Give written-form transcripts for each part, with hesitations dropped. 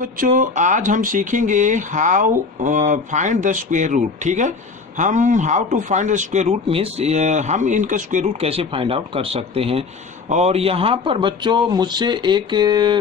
बच्चों आज हम सीखेंगे how find the square root. ठीक है, हम how to find the square root means हम इनका स्क्वायर रूट कैसे फाइंड आउट कर सकते हैं। और यहाँ पर बच्चों मुझसे एक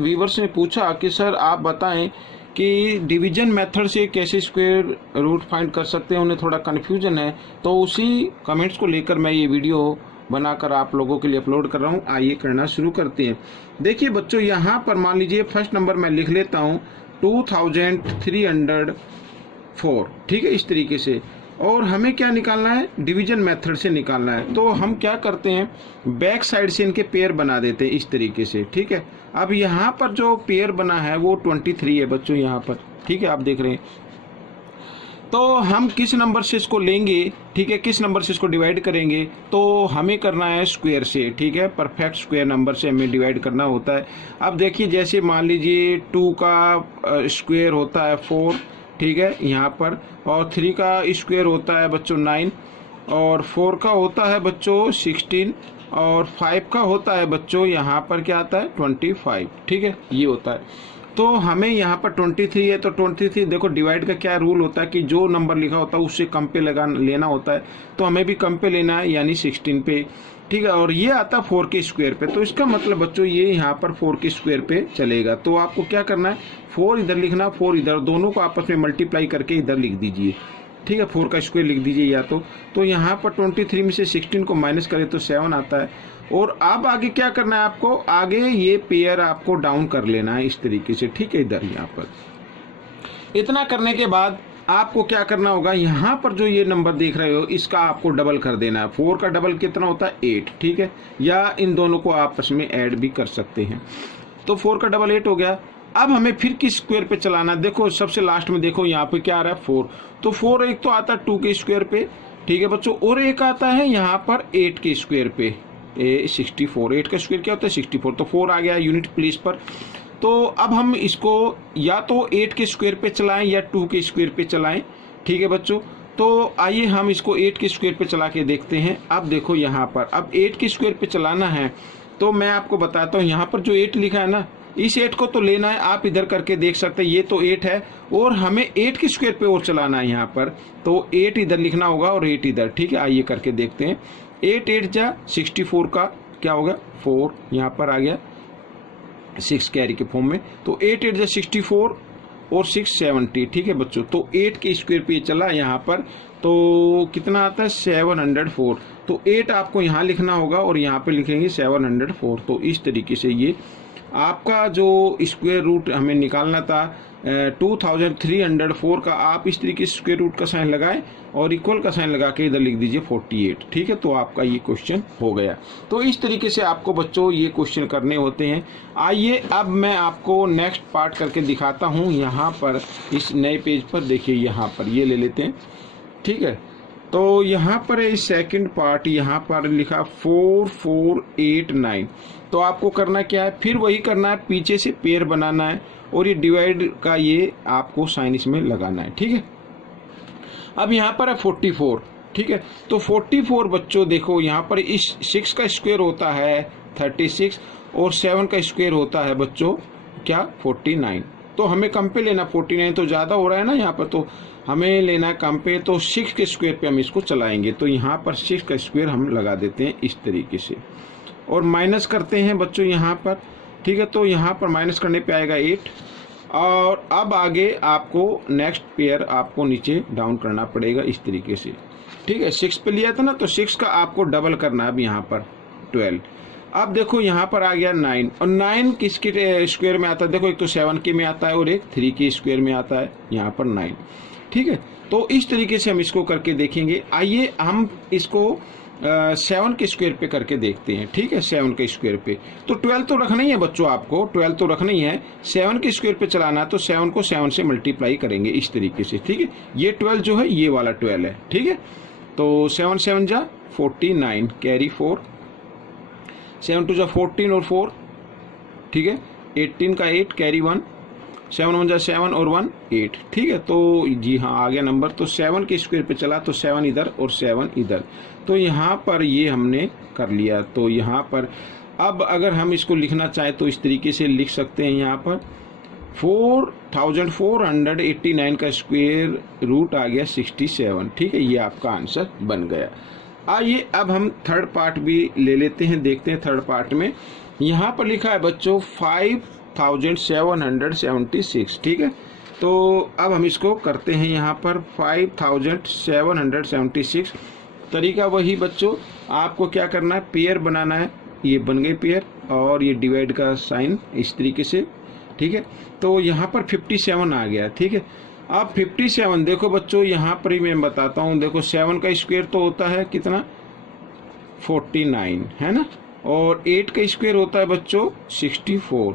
व्यूवर्स ने पूछा कि सर आप बताएं कि डिवीजन मेथड से कैसे स्क्वायर रूट फाइंड कर सकते हैं, उन्हें थोड़ा कन्फ्यूजन है। तो उसी कमेंट्स को लेकर मैं ये वीडियो बनाकर आप लोगों के लिए अपलोड कर रहा हूँ। आइए करना शुरू करते हैं। देखिए बच्चों, यहाँ पर मान लीजिए फर्स्ट नंबर मैं लिख लेता हूँ 2304। ठीक है, इस तरीके से। और हमें क्या निकालना है, डिवीजन मेथड से निकालना है। तो हम क्या करते हैं, बैक साइड से इनके पेयर बना देते हैं इस तरीके से। ठीक है, अब यहाँ पर जो पेयर बना है वो 23 है बच्चों यहाँ पर। ठीक है, आप देख रहे हैं। तो हम किस नंबर से इसको लेंगे, ठीक है, किस नंबर से इसको डिवाइड करेंगे, तो हमें करना है स्क्वायर से। ठीक है, परफेक्ट स्क्वायर नंबर से हमें डिवाइड करना होता है। अब देखिए, जैसे मान लीजिए 2 का स्क्वायर होता है 4, ठीक है यहाँ पर, और 3 का स्क्वायर होता है बच्चों 9, और 4 का होता है बच्चों 16, और 5 का होता है बच्चों यहाँ पर क्या आता है 25। ठीक है, ये होता है। तो हमें यहाँ पर 23 है, तो 23 देखो डिवाइड का क्या रूल होता है कि जो नंबर लिखा होता है उससे कम पे लेना होता है। तो हमें भी कम पे लेना है, यानी 16 पे। ठीक है, और ये आता है 4 के स्क्वायर पे। तो इसका मतलब बच्चों ये यहाँ पर 4 के स्क्वायर पे चलेगा। तो आपको क्या करना है, 4 इधर लिखना, 4 इधर, दोनों को आपस में मल्टीप्लाई करके इधर लिख दीजिए। ठीक है, 4 का स्क्वायर लिख दीजिए या तो यहाँ पर 23 में से 16 को माइनस करें तो 7 आता है। और अब आगे क्या करना है आपको, आगे ये पेयर आपको डाउन कर लेना है इस तरीके से। ठीक है, इधर यहाँ पर इतना करने के बाद आपको क्या करना होगा, यहाँ पर जो ये नंबर देख रहे हो इसका आपको डबल कर देना है। 4 का डबल कितना होता है 8। ठीक है, या इन दोनों को आपस में ऐड भी कर सकते हैं। तो 4 का डबल 8 हो गया। अब हमें फिर किस स्क्वायर पे चलाना है, देखो सबसे लास्ट में देखो यहाँ पे क्या आ रहा है 4। तो 4 एक तो आता है 2 के स्क्वायर पे, ठीक है बच्चों, और एक आता है यहाँ पर 8 के स्क्वायर पे। 64, 8 का स्क्वायर क्या होता है 64। तो 4 आ गया यूनिट प्लेस पर। तो अब हम इसको या तो 8 के स्क्वायर पे चलाएं या 2 के स्क्वायर पे चलाएं। ठीक है बच्चों, तो आइए हम इसको 8 के स्क्वायर पे चला के देखते हैं। अब देखो यहाँ पर अब 8 के स्क्वायर पे चलाना है, तो मैं आपको बताता हूँ यहाँ पर जो 8 लिखा है ना, इस 8 को तो लेना है, आप इधर करके देख सकते हैं, ये तो 8 है, और हमें 8 के स्क्वायर पे और चलाना है यहाँ पर। तो 8 इधर लिखना होगा और 8 इधर। ठीक है, आइए करके देखते हैं। 8 8 जा 64 का क्या होगा 4, यहाँ पर आ गया 6 कैरी के फॉर्म में। तो 8 8 जा 64 और 6 70। ठीक है बच्चों, तो 8 के स्क्वायर पे चला यहाँ पर, तो कितना आता है 704। तो 8 आपको यहाँ लिखना होगा और यहाँ पे लिखेंगे 704। तो इस तरीके से ये आपका जो स्क्वायर रूट हमें निकालना था 2304 का, आप इस तरीके से स्क्वायर रूट का साइन लगाएं और इक्वल का साइन लगा के इधर लिख दीजिए 48। ठीक है, तो आपका ये क्वेश्चन हो गया। तो इस तरीके से आपको बच्चों ये क्वेश्चन करने होते हैं। आइए अब मैं आपको नेक्स्ट पार्ट करके दिखाता हूँ। यहाँ पर इस नए पेज पर देखिए, यहाँ पर ये ले लेते हैं। ठीक है, तो यहाँ पर है सेकंड पार्ट, यहाँ पर लिखा 4489। तो आपको करना क्या है, फिर वही करना है, पीछे से पेयर बनाना है और ये डिवाइड का ये आपको साइन इसमें लगाना है। ठीक है, अब यहाँ पर है 44। ठीक है, तो 44 बच्चों देखो यहाँ पर इस 6 का स्क्वायर होता है 36 और 7 का स्क्वायर होता है बच्चों क्या 49। तो हमें कम पे लेना, 49 तो ज़्यादा हो रहा है ना यहाँ पर, तो हमें लेना है कम पे। तो 6 के स्क्वायर पे हम इसको चलाएंगे। तो यहाँ पर 6 का स्क्वायर हम लगा देते हैं इस तरीके से और माइनस करते हैं बच्चों यहाँ पर। ठीक है, तो यहाँ पर माइनस करने पे आएगा 8। और अब आगे आपको नेक्स्ट पेयर आपको नीचे डाउन करना पड़ेगा इस तरीके से। ठीक है, 6 पे लिया था ना, तो 6 का आपको डबल करना है अब यहाँ पर 12। अब देखो यहाँ पर आ गया 9, और 9 किसके स्क्वायर में आता है, देखो एक तो 7 के में आता है और एक 3 के स्क्वायर में आता है यहाँ पर 9। ठीक है, तो इस तरीके से हम इसको करके देखेंगे। आइए हम इसको 7 के स्क्वायर पे करके देखते हैं। ठीक है, 7 के स्क्वायर पे तो 12 तो रखना ही है बच्चों, आपको 12 तो रखना ही है। 7 के स्क्वायर पे चलाना है, तो 7 को 7 से मल्टीप्लाई करेंगे इस तरीके से। ठीक है, ये 12 जो है ये वाला 12 है। ठीक है, तो 7 7 जा 49 कैरी 4, 7 2 जा 14 और 4। ठीक है, 18 का 8 कैरी 1, 7 1 जा 7 और 1 8। ठीक है, तो जी हाँ आ गया नंबर। तो 7 के स्क्वायर पे चला, तो 7 इधर और 7 इधर। तो यहाँ पर ये हमने कर लिया। तो यहाँ पर अब अगर हम इसको लिखना चाहें तो इस तरीके से लिख सकते हैं। यहाँ पर 4489 का स्क्वायर रूट आ गया 67। ठीक है, ये आपका आंसर बन गया। आइए अब हम थर्ड पार्ट भी ले लेते हैं, देखते हैं थर्ड पार्ट में। यहाँ पर लिखा है बच्चों 5776। ठीक है, तो अब हम इसको करते हैं यहाँ पर 5776। तरीका वही बच्चों, आपको क्या करना है, पेयर बनाना है। ये बन गए पेयर और ये डिवाइड का साइन इस तरीके से। ठीक है, तो यहाँ पर 57 आ गया। ठीक है, अब 57 देखो बच्चों, यहाँ पर ही मैं बताता हूँ। देखो 7 का स्क्वायर तो होता है कितना, 49 है ना, और 8 का स्क्वायर होता है बच्चों 64।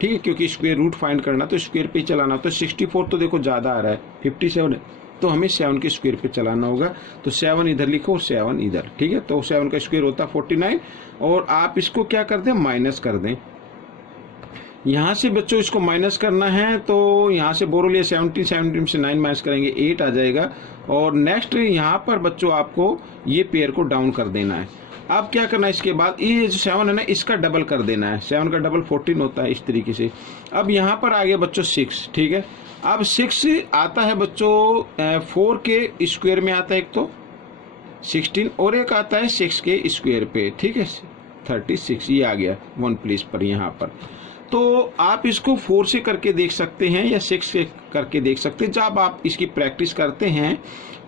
ठीक है, क्योंकि स्क्वायर रूट फाइंड करना तो स्क्वायर पे चलाना, तो 64 तो देखो ज़्यादा आ रहा है, 57 है, तो हमें 7 के स्क्वायर पे चलाना होगा। तो 7 इधर लिखो और 7 इधर। ठीक है, तो 7 का स्क्वायर होता है 49 और आप इसको क्या कर दें, माइनस कर दें। यहाँ से बच्चों इसको माइनस करना है, तो यहाँ से बोरो लिया 17 से 9 माइनस करेंगे 8 आ जाएगा। और नेक्स्ट यहाँ पर बच्चों आपको ये पेयर को डाउन कर देना है। अब क्या करना है, इसके बाद ये जो 7 है ना, इसका डबल कर देना है। 7 का डबल 14 होता है, इस तरीके से। अब यहाँ पर आ गया बच्चों 6। ठीक है, अब 6 आता है बच्चों 4 के स्क्वायर में आता है, एक तो 16 और एक आता है 6 के स्क्वायर पे। ठीक है, 36 ये आ गया 1 प्लेस पर यहाँ पर। तो आप इसको 4 से करके देख सकते हैं या 6 से करके देख सकते हैं। जब आप इसकी प्रैक्टिस करते हैं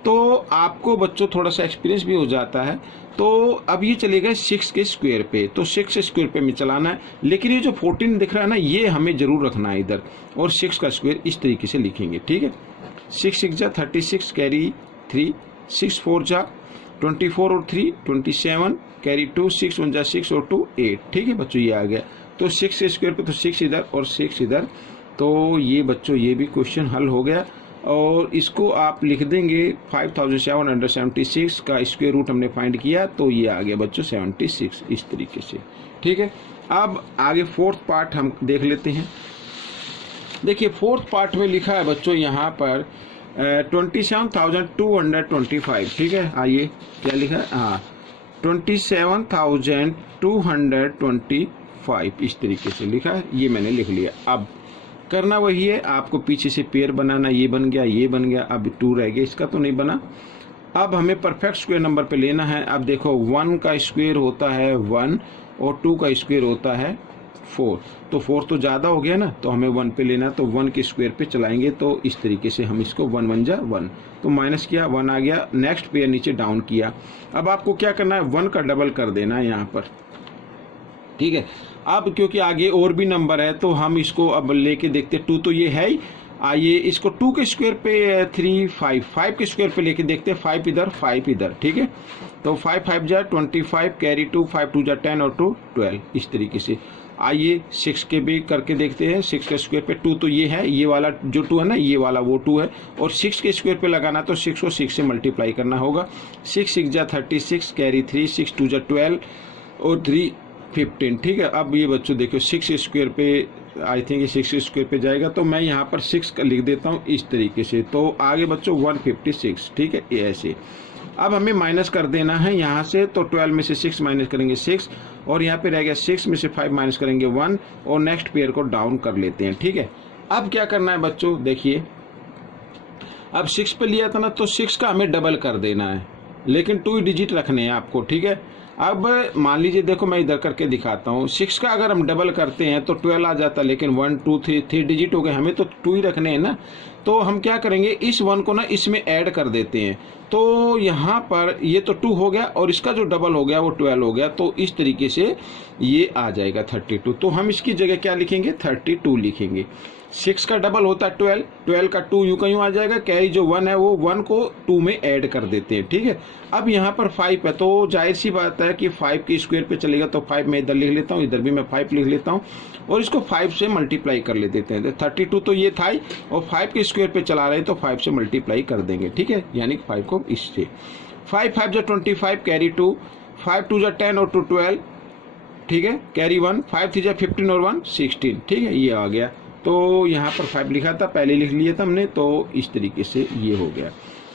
तो आपको बच्चों थोड़ा सा एक्सपीरियंस भी हो जाता है। तो अब ये चलेगा 6 के स्क्वायर पे, तो 6 के स्क्वायर पे में चलाना है। लेकिन ये जो 14 दिख रहा है ना, ये हमें जरूर रखना है इधर, और 6 का स्क्वायर इस तरीके से लिखेंगे। ठीक है, 6 6 जा 36 कैरी 3, 6 4 जा 24 और 3 27 कैरी 2, 6 1 जा 6 और 2 8। ठीक है बच्चों, ये आ गया। तो 6 के स्क्वायर पे तो 6 इधर और 6 इधर। तो ये बच्चों ये भी क्वेश्चन हल हो गया। और इसको आप लिख देंगे 5776 का स्क्वायर रूट हमने फाइंड किया, तो ये आ गया बच्चों 76 इस तरीके से। ठीक है, अब आगे फोर्थ पार्ट हम देख लेते हैं। देखिए फोर्थ पार्ट में लिखा है बच्चों यहाँ पर 27,225। ठीक है, आइए क्या लिखा है, हाँ 27,225 इस तरीके से लिखा है, ये मैंने लिख लिया। अब करना वही है, आपको पीछे से पेयर बनाना। ये बन गया, ये बन गया, अब 2 रह गया, इसका तो नहीं बना। अब हमें परफेक्ट स्क्वायर नंबर पे लेना है। अब देखो 1 का स्क्वायर होता है 1 और 2 का स्क्वायर होता है 4, तो 4 तो ज़्यादा हो गया ना, तो हमें 1 पे लेना, तो 1 के स्क्वायर पे चलाएंगे। तो इस तरीके से हम इसको 1 1 जा 1, तो माइनस किया 1 आ गया। नेक्स्ट पेयर नीचे डाउन किया। अब आपको क्या करना है, 1 का डबल कर देना है यहाँ पर। ठीक है, अब क्योंकि आगे और भी नंबर है तो हम इसको अब लेके देखते हैं। 2 तो ये है ही, आइए इसको 2 के स्क्वायर पे 3 5 के स्क्वायर पे लेके देखते हैं। 5 इधर 5 इधर। ठीक है, तो 5 5 जा 25 कैरी 2, 5 2 जा 10 और 2 12 इस तरीके से। आइए 6 के भी करके देखते हैं। 6 के स्क्वायर पे 2 तो ये है, ये वाला जो 2 है ना, ये वाला वो 2 है, और 6 के स्क्वायर पे लगाना तो 6 को 6 से मल्टीप्लाई करना होगा। 6 6 जा 36 कैरी 3, 6 2 जा 12 और 3 15। ठीक है, अब ये बच्चों देखो 6 स्क्वायर पे, आई थिंक ये 6 स्क्वायर पे जाएगा, तो मैं यहाँ पर 6 का लिख देता हूँ इस तरीके से। तो आगे बच्चों 156। ठीक है, ये ऐसे। अब हमें माइनस कर देना है यहाँ से, तो 12 में से 6 माइनस करेंगे 6, और यहाँ पे रह गया 6 में से 5 माइनस करेंगे 1, और नेक्स्ट पेयर को डाउन कर लेते हैं। ठीक है, अब क्या करना है बच्चों, देखिए अब 6 पे लिया था ना, तो 6 का हमें डबल कर देना है, लेकिन 2 डिजिट रखने हैं आपको। ठीक है, अब मान लीजिए देखो मैं इधर करके दिखाता हूँ। 6 का अगर हम डबल करते हैं तो 12 आ जाता, लेकिन 1 2 3 डिजिट हो गए, हमें तो 2 ही रखने हैं ना। तो हम क्या करेंगे, इस 1 को ना इसमें ऐड कर देते हैं। तो यहाँ पर ये तो 2 हो गया और इसका जो डबल हो गया वो 12 हो गया, तो इस तरीके से ये आ जाएगा 32। तो हम इसकी जगह क्या लिखेंगे, 32 लिखेंगे। 6 का डबल होता है 12, 12 का 2 यूं का यूं आ जाएगा। कैरी जो 1 है वो 1 को 2 में ऐड कर देते हैं। ठीक है, अब यहाँ पर 5 है, तो जाहिर सी बात है कि 5 के स्क्वायर पे चलेगा, तो 5 मैं इधर लिख लेता हूँ, इधर भी मैं 5 लिख लेता हूँ, और इसको 5 से मल्टीप्लाई कर ले देते हैं। 32 तो ये था ही, और 5 के स्क्वायर पे चला रहे हैं तो 5 से मल्टीप्लाई कर देंगे। ठीक है, यानी 5 को इससे 5 5 जा 25 कैरी 2, 5 2 जा 10 और 2 12। ठीक है, कैरी 1, 5 3 जा 15 और 1 16। ठीक है, ये आ गया। तो यहाँ पर 5 लिखा था, पहले लिख लिया था हमने, तो इस तरीके से ये हो गया।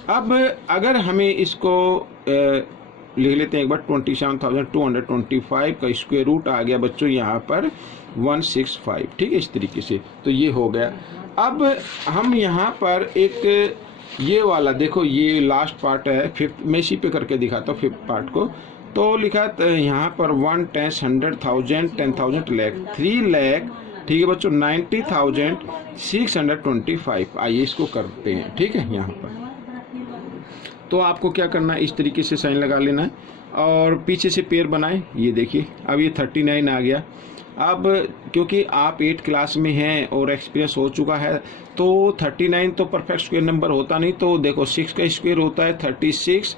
अब अगर हमें इसको लिख लेते हैं एक बार, 27,225 का स्क्वायर रूट आ गया बच्चों यहाँ पर 165, ठीक है, इस तरीके से। तो ये हो गया। अब हम यहाँ पर एक ये वाला देखो, ये लास्ट पार्ट है फिफ्थ, मैं इसी पे करके दिखाता हूँ फिफ्थ पार्ट को। तो लिखा यहाँ पर 1, 10, 100,000, 10,000, लाख, 3 लाख, ठीक है बच्चों, 90,625। आइए इसको करते हैं, ठीक है। यहाँ पर तो आपको क्या करना है, इस तरीके से साइन लगा लेना है और पीछे से पेयर बनाए। ये देखिए अब ये 39 आ गया। अब क्योंकि आप 8 क्लास में हैं और एक्सपीरियंस हो चुका है, तो 39 तो परफेक्ट स्क्वायर नंबर होता नहीं। तो देखो 6 का स्क्वायर होता है 36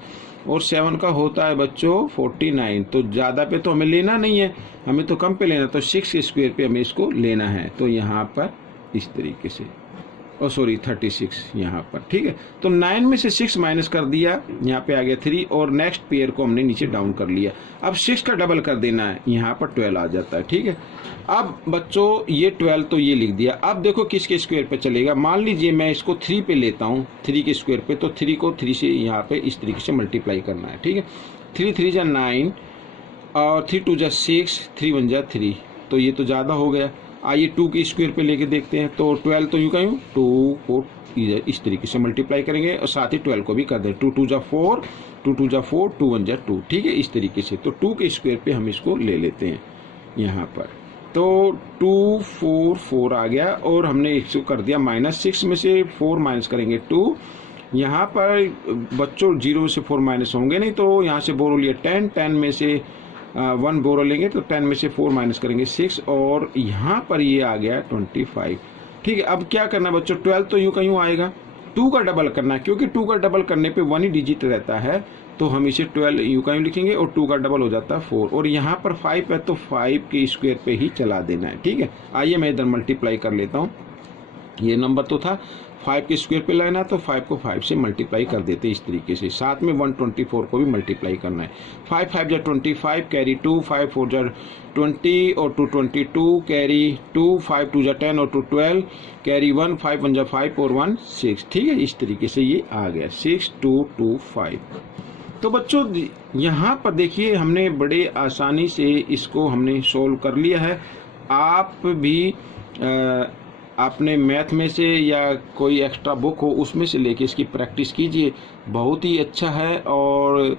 और 7 का होता है बच्चों 49। तो ज़्यादा पे तो हमें लेना नहीं है, हमें तो कम पे लेना, तो 6 के स्क्वायर पे हमें इसको लेना है। तो यहाँ पर इस तरीके से, ओ सॉरी 36 यहाँ पर, ठीक है। तो 9 में से 6 माइनस कर दिया, यहाँ पे आ गया 3 और नेक्स्ट पेयर को हमने नीचे डाउन कर लिया। अब 6 का डबल कर देना है, यहाँ पर 12 आ जाता है, ठीक है। अब बच्चों ये 12 तो ये लिख दिया। अब देखो किसके स्क्वायर पे चलेगा। मान लीजिए मैं इसको 3 पे लेता हूँ, 3 के स्क्वायर पे, तो 3 को 3 से यहाँ पे इस तरीके से मल्टीप्लाई करना है, ठीक है। 3 3 जा 9 और 3 2 जा 6, 3 1 जा 3, तो ये तो ज़्यादा हो गया। आइए 2 के स्क्वायर पे लेके देखते हैं। तो 12 तो यूँ कहीं 2 4 इस तरीके से मल्टीप्लाई करेंगे और साथ ही 12 को भी कर दें। 2 2 जा 4, 2 2 जा 4, 2 1 जा 2, ठीक है, इस तरीके से। तो 2 के स्क्वायर पे हम इसको ले लेते हैं यहाँ पर। तो 2 4 4 आ गया और हमने इसको कर दिया माइनस। 6 में से 4 माइनस करेंगे 2। यहाँ पर बच्चों 0 से 4 माइनस होंगे नहीं, तो यहाँ से बोरो लिया 10, 10 में से 1 बोरो लेंगे, तो 10 में से 4 माइनस करेंगे 6 और यहाँ पर ये आ गया 25, ठीक है। अब क्या करना है बच्चों, 12 तो यूँ का यूँ आएगा, 2 का डबल करना है, क्योंकि 2 का डबल करने पे 1 ही डिजिट रहता है, तो हम इसे 12 यूँ का यूँ लिखेंगे और 2 का डबल हो जाता है 4। और यहाँ पर 5 है तो 5 के स्क्वायर पे ही चला देना है, ठीक है। आइए मैं इधर मल्टीप्लाई कर लेता हूँ। ये नंबर तो था 5 के स्क्वायर पे लाना, तो 5 को 5 से मल्टीप्लाई कर देते इस तरीके से। साथ में 124 को भी मल्टीप्लाई करना है। 5 5 जा 25, कैरी 2, 5 4 जा 20 और 2 22, कैरी 2, 5 2 जा 10 और 2 12, कैरी 1, 5 1 जा 5 और 1 6, ठीक है। इस तरीके से ये आ गया 6 2 2 5। तो बच्चों यहाँ पर देखिए हमने बड़े आसानी से इसको हमने सोल्व कर लिया है। आप भी आपने मैथ में से या कोई एक्स्ट्रा बुक हो उसमें से लेके इसकी प्रैक्टिस कीजिए, बहुत ही अच्छा है और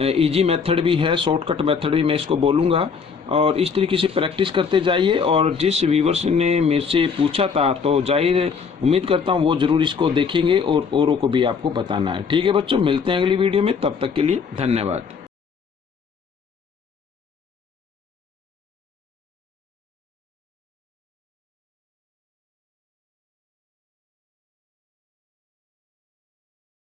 इजी मेथड भी है, शॉर्टकट मेथड भी मैं इसको बोलूँगा। और इस तरीके से प्रैक्टिस करते जाइए। और जिस व्यूवर्स ने मेरे से पूछा था, तो जाहिर उम्मीद करता हूँ वो ज़रूर इसको देखेंगे और औरों को भी आपको बताना है, ठीक है बच्चों। मिलते हैं अगली वीडियो में, तब तक के लिए धन्यवाद।